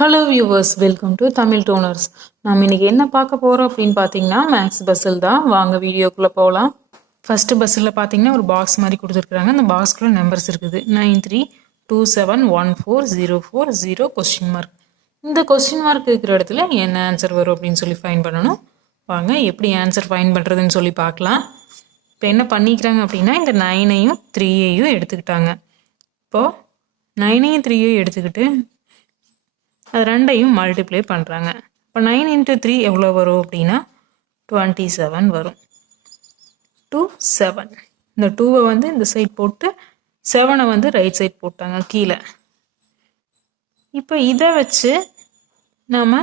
Hello viewers, welcome to Tamil donors. நம்ம இன்னைக்கு என்ன பார்க்க போகிறோம் அப்படின்னு பார்த்தீங்கன்னா மேக்ஸ் பஸ்ஸில் தான். வாங்க வீடியோக்குள்ளே போகலாம். ஃபஸ்ட்டு பஸ்ஸில் பார்த்தீங்கன்னா ஒரு பாக்ஸ் மாதிரி கொடுத்துருக்குறாங்க. அந்த பாக்ஸ்க்குள்ள நம்பர்ஸ் இருக்குது 9327140440 கொஸ்டின் மார்க். இந்த கொஸ்டின் மார்க் இருக்கிற இடத்துல என்ன ஆன்சர் வரும் அப்படின்னு சொல்லி ஃபைன் பண்ணணும். வாங்க எப்படி ஆன்சர் ஃபைன் பண்ணுறதுன்னு சொல்லி பார்க்கலாம். இப்போ என்ன பண்ணிக்கிறாங்க அப்படின்னா இந்த 9ஐயும் 3ஐயும் எடுத்துக்கிட்டாங்க. இப்போது 9ஐயும் 3ஐயும் எடுத்துக்கிட்டு அது ரெண்டையும் மல்டிப்ளை பண்ணுறாங்க. இப்போ 9 × 3 எவ்வளோ வரும் அப்படின்னா 27 வரும். 2 7. இந்த 2வை வந்து இந்த சைட் போட்டு 7ஐ வந்து ரைட் சைட் போட்டாங்க கீழே. இப்போ இதை வச்சு நாம்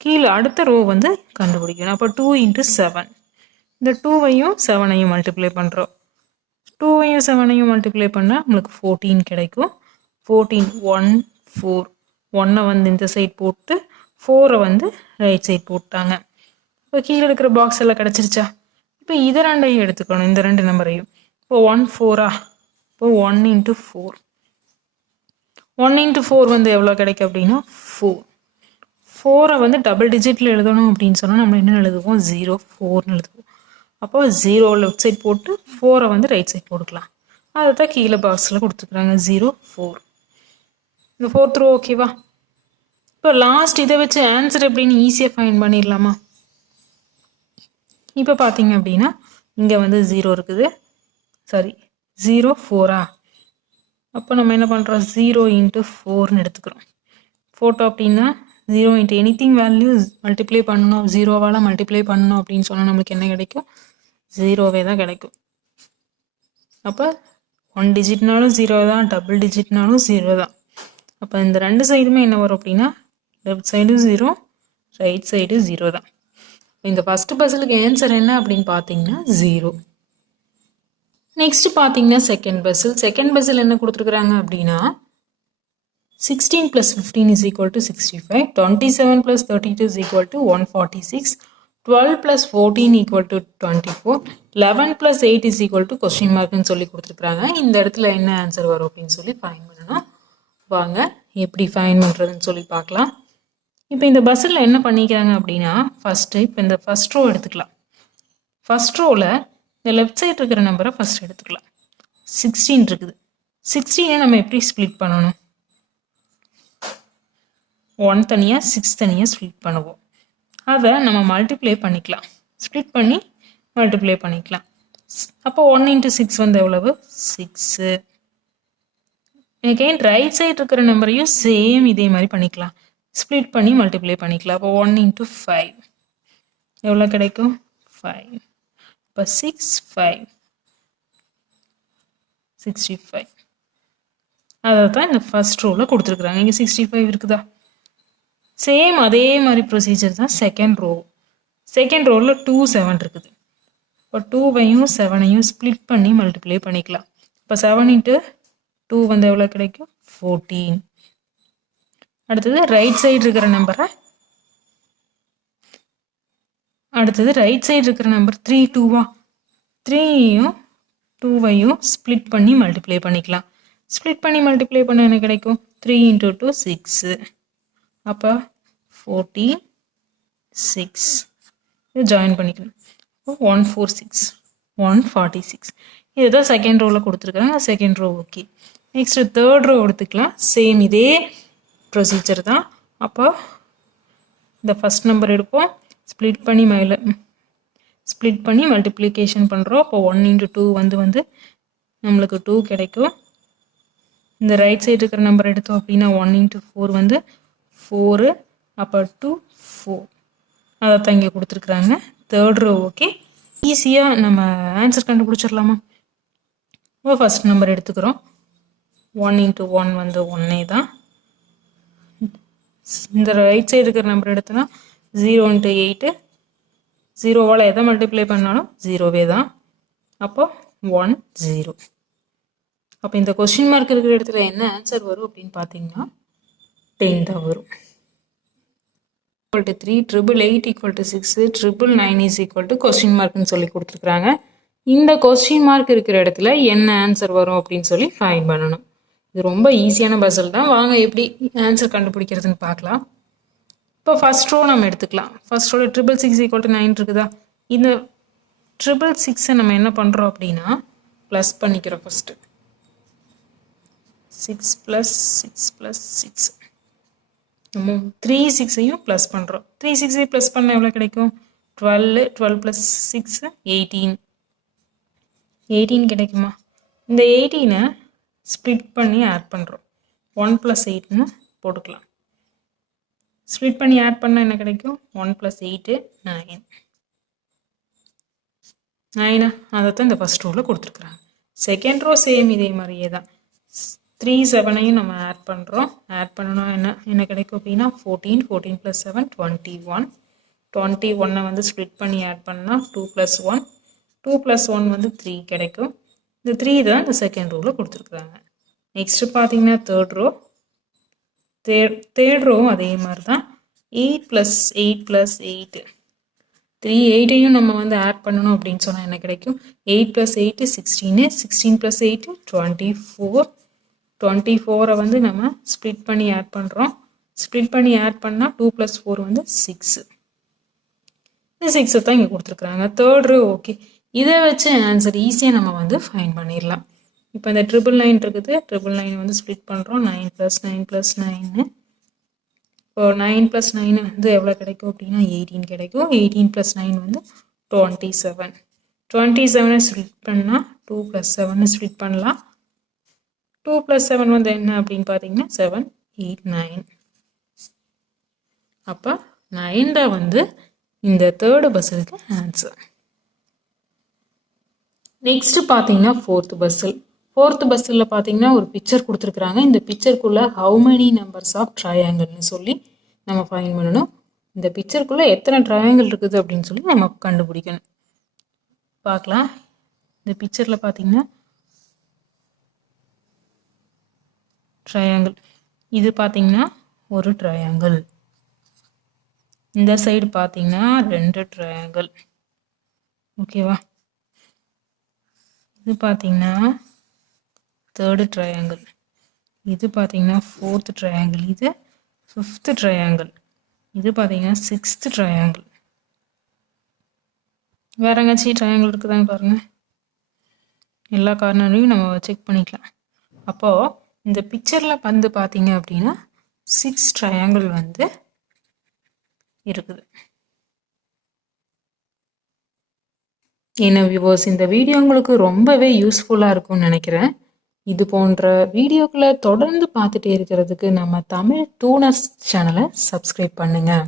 கீழே அடுத்த ரோ வந்து கண்டுபிடிக்கணும். அப்போ 2 × 7. இந்த 2வையும் 7ஐயும் மல்டிப்ளை பண்ணுறோம். 2வையும் 7ஐயும் மல்டிப்ளை பண்ணால் நம்மளுக்கு 14 கிடைக்கும். 14 1 4. 1ஐ வந்து இந்த சைட் போட்டு 4ஐ வந்து ரைட் சைட் போட்டாங்க. இப்போ கீழே இருக்கிற பாக்ஸ் எல்லாம் கிடச்சிருச்சா? இப்போ இதை ரெண்டையும் எடுத்துக்கணும், இந்த ரெண்டு நம்பரையும். இப்போ 1 4. இப்போ 1 × 4. 1 × 4 வந்து எவ்வளோ கிடைக்கும் அப்படின்னா 4. 4ஐ வந்து டபுள் டிஜிட்டில் எழுதணும் அப்படின்னு சொன்னால் நம்ம என்ன எழுதுவோம்? 0 4ன்னு எழுதுவோம். அப்போ 0 லெஃப்ட் சைட் போட்டு 4ஐ வந்து ரைட் சைட் போட்டுக்கலாம். அதை தான் கீழே பாக்ஸில் கொடுத்துருக்குறாங்க 0 4. இந்த 4th ரோ ஓகேவா? இப்போ லாஸ்ட் இதை வச்சு ஆன்சர் எப்படின்னு ஈஸியாக ஃபைன் பண்ணிடலாமா? இப்போ பார்த்தீங்க அப்படின்னா இங்கே வந்து 0 இருக்குது, சாரி 0 4. அப்போ நம்ம என்ன பண்ணுறோம்? 0 × 4ன்னு எடுத்துக்கிறோம். ஃபோட்டோ அப்படின்னா 0 × எனிதிங் வேல்யூ மல்டிப்ளை பண்ணணும், 0வால் மல்டிப்ளை பண்ணணும் அப்படின்னு சொன்னால் நம்மளுக்கு என்ன கிடைக்கும்? 0வே தான் கிடைக்கும். அப்போ 1 டிஜிட்னாலும் 0 தான், டபுள் டிஜிட்னாலும் 0 தான். அப்போ இந்த ரெண்டு சைடுமே என்ன வரும் அப்படின்னா லெஃப்ட் சைடு 0, ரைட் சைடு 0 தான். இந்த ஃபஸ்ட்டு பஸ்ஸுக்கு ஆன்சர் என்ன அப்படின்னு பார்த்தீங்கன்னா 0. நெக்ஸ்ட் பார்த்தீங்கன்னா செகண்ட் பஸ்ஸில் என்ன கொடுத்துருக்குறாங்க அப்படின்னா 16 + 15 = 65, 27 + 32 = 146, 12 + 14 = 24, 11 + 8 = கொஸ்டின் மார்க்னு சொல்லி கொடுத்துருக்குறாங்க. இந்த இடத்துல என்ன ஆன்சர் வரும் அப்படின்னு சொல்லி ஃபைன் பண்ணணும். வாங்க எப்படி ஃபைன் பண்ணுறதுன்னு சொல்லி பார்க்கலாம். இப்போ இந்த பஸ்ஸில் என்ன பண்ணிக்கிறாங்க அப்படின்னா ஃபஸ்ட்டு இப்போ இந்த ஃபஸ்ட் ரோ எடுத்துக்கலாம். ஃபஸ்ட் ரோவில் இந்த லெஃப்ட் சைட் இருக்கிற நம்பரை ஃபஸ்ட் எடுத்துக்கலாம். 16 இருக்குது. 16ஐ நம்ம எப்படி ஸ்ப்ளிட் பண்ணணும்? 1 தனியாக 6 தனியாக ஸ்ப்ளிட் பண்ணுவோம். அதை நம்ம மல்டிப்ளை பண்ணிக்கலாம். ஸ்ப்ளிட் பண்ணி மல்டிப்ளை பண்ணிக்கலாம். அப்போ 1 × 6 வந்து எவ்வளவு? 6. again ரைட் சைடு இருக்கிற நம்பரையும் சேம் இதே மாதிரி பண்ணிக்கலாம். ஸ்ப்ளிட் பண்ணி மல்டிப்ளை பண்ணிக்கலாம். அப்போ 1 × 5 எவ்வளோ கிடைக்கும்? 5. இப்போ 6 5 65. அதை தான் இந்த ஃபர்ஸ்ட் ரோவில் கொடுத்துருக்குறாங்க. இங்கே 65 இருக்குதா? சேம் அதே மாதிரி ப்ரொசீஜர் தான் செகண்ட் ரோவில் 2 7 இருக்குது. இப்போ 2வையும் 7ஐயும் ஸ்ப்ளிட் பண்ணி மல்டிப்ளை பண்ணிக்கலாம். இப்போ 7 × 2 வந்து எவ்வளோ கிடைக்கும்? 14. அடுத்தது ரைட் சைடு இருக்கிற நம்பரை ரைட் சைடு இருக்கிற நம்பர் 3 2வா? 3யும் 2வையும் ஸ்ப்ளிட் பண்ணி மல்டிப்ளை பண்ணிக்கலாம். ஸ்ப்ளிட் பண்ணி மல்டிப்ளை பண்ண என்ன கிடைக்கும்? 3 × 2 6. அப்போ 14 6. இது ஜாயின் பண்ணிக்கணும். 146 146. இதுதான் செகண்ட் ரோவில் கொடுத்துருக்குறாங்க. Second row okay. Next third row எடுத்துக்கலாம். சேம் இதே ப்ரொசீஜர் தான். அப்போ இந்த ஃபஸ்ட் நம்பர் எடுப்போம், ஸ்ப்ளிட் பண்ணி மல்டிப்ளிகேஷன் பண்ணுறோம். அப்போ 1 × 2 வந்து நம்மளுக்கு 2 கிடைக்கும். இந்த ரைட் சைடு இருக்கிற நம்பர் எடுத்தோம் அப்படின்னா 1 × 4 வந்து 4. அப்போ 2 4. அதை தான் இங்கே கொடுத்துருக்குறாங்க. Third row okay. ஈஸியாக நம்ம ஆன்சர் கண்டுபிடிச்சிடலாமா? இப்போ ஃபஸ்ட் நம்பர் எடுத்துக்கிறோம். 1 × 1 வந்து 1 தான். இந்த ரைட் சைடு இருக்கிற நம்பர் எடுத்தோன்னா 0 × 8. 0வால் எதை மல்டிப்ளை பண்ணாலும் 0வே தான். அப்போ 1 0. அப்போ இந்த கொஸ்டின் மார்க் இருக்கிற இடத்துல என்ன ஆன்சர் வரும் அப்படின்னு பார்த்தீங்கன்னா 10 தான் வரும். 3 888 6 999 கொஸ்டின் மார்க்னு சொல்லி கொடுத்துருக்குறாங்க. இந்த கொஸ்டின் மார்க் இருக்கிற இடத்துல என்ன ஆன்சர் வரும் அப்படின்னு சொல்லி ஃபைன் பண்ணணும். இது ரொம்ப ஈஸியான பசில் தான். வாங்க எப்படி ஆன்சர் கண்டுபிடிக்கிறதுன்னு பார்க்கலாம். இப்போ ஃபர்ஸ்ட் ரோ நம்ம எடுத்துக்கலாம். ஃபர்ஸ்ட் ரோவில் 666 = 9 இருக்குதா? இந்த 666 நம்ம என்ன பண்ணுறோம் அப்படின்னா ப்ளஸ் பண்ணிக்கிறோம். ஃபஸ்ட்டு 6 + 6 + 6 நம்ம 3 6ஐயும் ப்ளஸ் பண்ணுறோம். 3 6ஐ ப்ளஸ் பண்ணால் எவ்வளோ கிடைக்கும்? 12 12 + 6 18 18 கிடைக்குமா? இந்த 18ஐ ஸ்ப்ளிட் பண்ணி ஆட் பண்ணுறோம். 1 + 8ன்னு போட்டுக்கலாம். ஸ்ப்ளிட் பண்ணி ஆட் பண்ணால் என்ன கிடைக்கும்? 1 + 8 9 9. அதை தான் இந்த ஃபஸ்ட் ரோவில் கொடுத்துருக்குறாங்க. செகண்ட் ரோ சேம் இதே மாதிரியே தான். 3 7ஐயும் நம்ம ஆட் பண்ணுறோம். ஆட் பண்ணணும் என்ன கிடைக்கும் அப்படின்னா 14 14 + 7 21 21 வந்து ஸ்ப்ளிட் பண்ணி ஆட் பண்ணால் 2 + 1 2 + 1 வந்து 3 கிடைக்கும். இந்த 3 தான் இந்த செகண்ட் ரோவில் கொடுத்துருக்குறாங்க. நெக்ஸ்ட் பார்த்தீங்கன்னா தேர்ட் ரோ. தேர்ட் ரோவும் அதே மாதிரி தான். 8 + 8 + 8 3 8ஐயும் நம்ம வந்து ஆட் பண்ணணும் அப்படின்னு சொன்னால் என்ன கிடைக்கும்? 8 + 8 16 16 + 8 24 24ஐ வந்து நம்ம ஸ்ப்ளிட் பண்ணி ஆட் பண்ணுறோம். ஸ்ப்ளிட் பண்ணி ஆட் பண்ணால் 2 + 4 வந்து 6. இந்த 6 தான் இங்கே கொடுத்துருக்குறாங்க. Third row okay. இதை வச்சு ஆன்சர் ஈஸியாக நம்ம வந்து ஃபைண்ட் பண்ணிடலாம். இப்போ இந்த 999 இருக்குது. 999 வந்து ஸ்ப்ளிட் பண்ணுறோம். 9 + 9 + 9 இப்போ 9 + 9 வந்து எவ்வளோ கிடைக்கும் அப்படின்னா 18 கிடைக்கும். 18 + 9 வந்து 27. 27ஐ ஸ்ப்ளிட் பண்ணால் 2 + 7 ஸ்ப்ளிட் பண்ணலாம். 2 + 7 வந்து என்ன அப்படின்னு பார்த்தீங்கன்னா 7 8 9. அப்போ 9 தான் வந்து இந்த தேர்டு பஸ்ஸுக்கு ஆன்சர். நெக்ஸ்ட் பார்த்தீங்கன்னா ஃபோர்த் பஸ்ஸில். ஃபோர்த் பஸ்ஸில் பார்த்தீங்கன்னா ஒரு பிக்சர் கொடுத்துருக்குறாங்க. இந்த பிக்சருக்குள்ளே ஹவு மெனி நம்பர்ஸ் ஆஃப் ட்ரையாங்கிள்னு சொல்லி நம்ம ஃபைண்ட் பண்ணணும். இந்த பிக்சருக்குள்ளே எத்தனை ட்ரையாங்கிள் இருக்குது அப்படின்னு சொல்லி நம்ம கண்டுபிடிக்கணும். பார்க்கலாம். இந்த பிக்சரில் பார்த்தீங்கன்னா ட்ரையாங்கிள் இது பார்த்தீங்கன்னா ஒரு ட்ரையாங்கிள். இந்த சைடு பார்த்தீங்கன்னா 2 ட்ரையாங்கிள். ஓகேவா? இது பார்த்தீங்கன்னா தேர்டு ட்ரையாங்கிள். இது பார்த்தீங்கன்னா ஃபோர்த் ட்ரையாங்கிள். இது ஃபிஃப்த் ட்ரையாங்கிள். இது பார்த்தீங்கன்னா சிக்ஸ்த் ட்ரையாங்கிள். வேற எங்காச்சும் ட்ரையாங்கிள் இருக்குதாங்க பாருங்கள். எல்லா கார்னரையும் நம்ம செக் பண்ணிக்கலாம். அப்போது இந்த பிக்சரில் வந்து பார்த்தீங்க அப்படின்னா 6 ட்ரையாங்கிள் வந்து இருக்குது. என்ன வியூவர்ஸ், இந்த வீடியோ உங்களுக்கு ரொம்பவே யூஸ்ஃபுல்லாக இருக்கும்னு நினைக்கிறேன். இது போன்ற வீடியோக்களை தொடர்ந்து பார்த்துட்டே இருக்கிறதுக்கு நம்ம தமிழ் டூனர்ஸ் சேனலை சப்ஸ்கிரைப் பண்ணுங்கள்.